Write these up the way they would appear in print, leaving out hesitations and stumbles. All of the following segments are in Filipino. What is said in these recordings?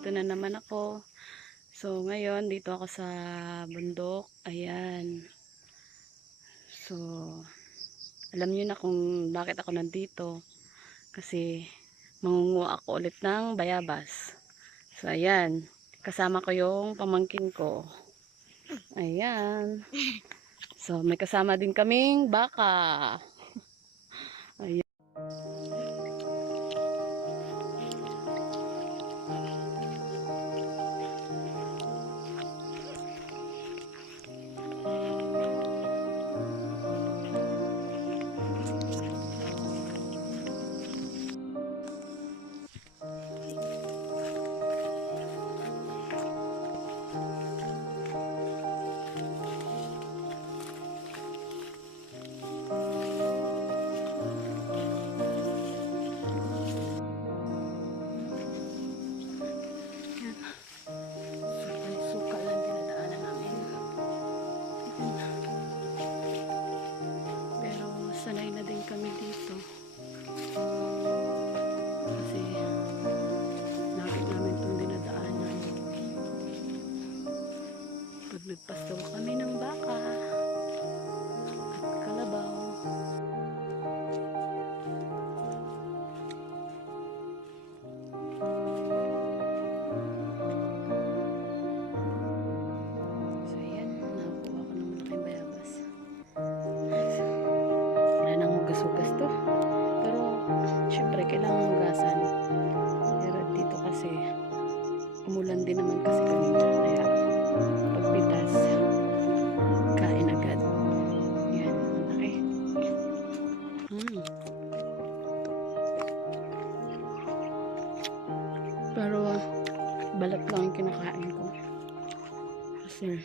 nandito na naman ako. So, ngayon, dito ako sa bundok. Ayan. So, alam niyo na kung bakit ako nandito. Kasi, mangunguha ako ulit ng bayabas. So, ayan. Kasama ko yung pamangkin ko. Ayan. So, may kasama din kaming baka. Ayan. Suka lang dinadaanan namin. Pero sanay na din kami dito. Kasi lagi namin itong dinadaanan. Pag nagpasto kami ng baka at kalabaw. So ayan, nakakuha ko ng malaking bayabas. Wala nang hugas-hugas to. Pero syempre kailangan hugasan. Pero dito kasi umulan din naman kasi kanina. Kaya pagpitas, kain agad. Yan, malaki. Pero balat lang yung kinakain ko. Kasi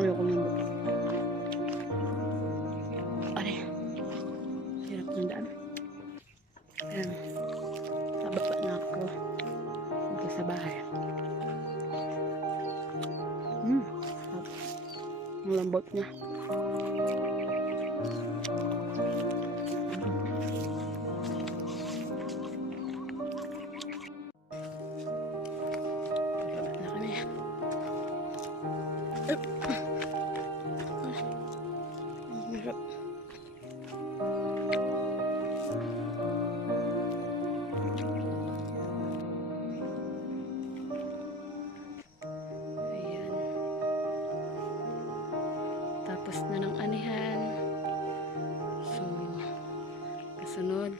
ayoko ng buto. Are, hirap ng daan. Ayan, nababa na ako dito sa bahay. Ang lambot niya. Baba na kami. Ang hirap. Ayan. Tapos na ng anihan. So, kasunod,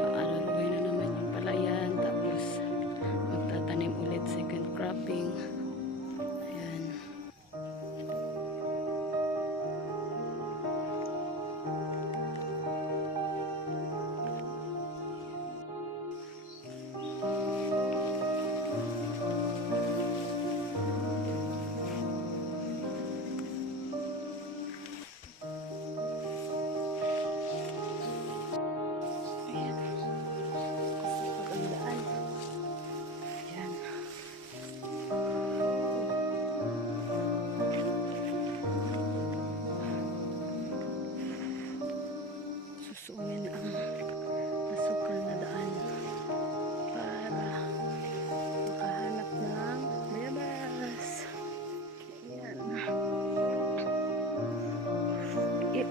aararuin na naman yung palayan. Tapos, magtatanim ulit second cropping. Ayan. Ayan. Kapag ang daan. Ayan. Susuungin ang masukal na daan para makahanap ng bayabas. Ayan. Yeah.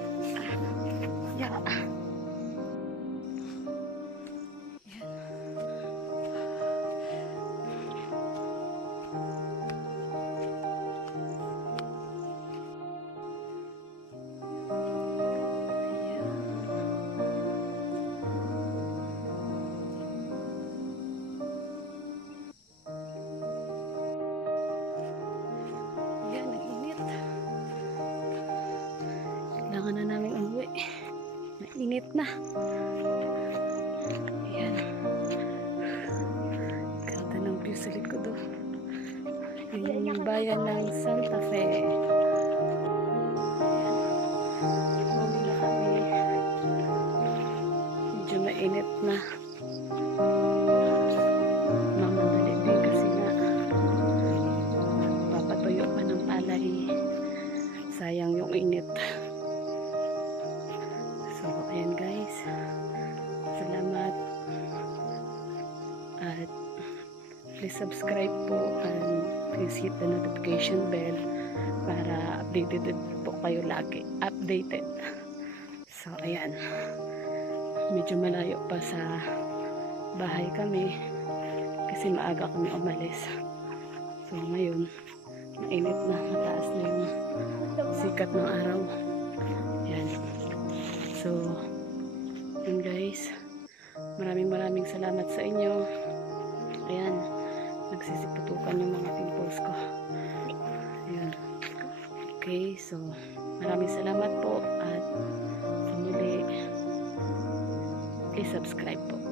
Kailangan na namin umuwi. Mainit na. Ayan. Ganda ng view sa likod. Yung bayan ng Santa Fe. Uwi na kami. Medyo mainit na. Mamadali din kasi nga papatuyo pa ng palay. Sayang yung init. So, ayan guys. Salamat. At please subscribe po and please hit the notification bell para updated po kayo lagi. Updated. So, ayan. Medyo malayo pa sa bahay kami kasi maaga kami umalis. So, ngayon, mainit na, mataas na yung sikat ng araw. Ayan. So, yun guys. Maraming salamat sa inyo. Ayan. Nagsisiputukan yung mga pimples ko. Ayan. Okay, so maraming salamat po at sa muli i-subscribe po.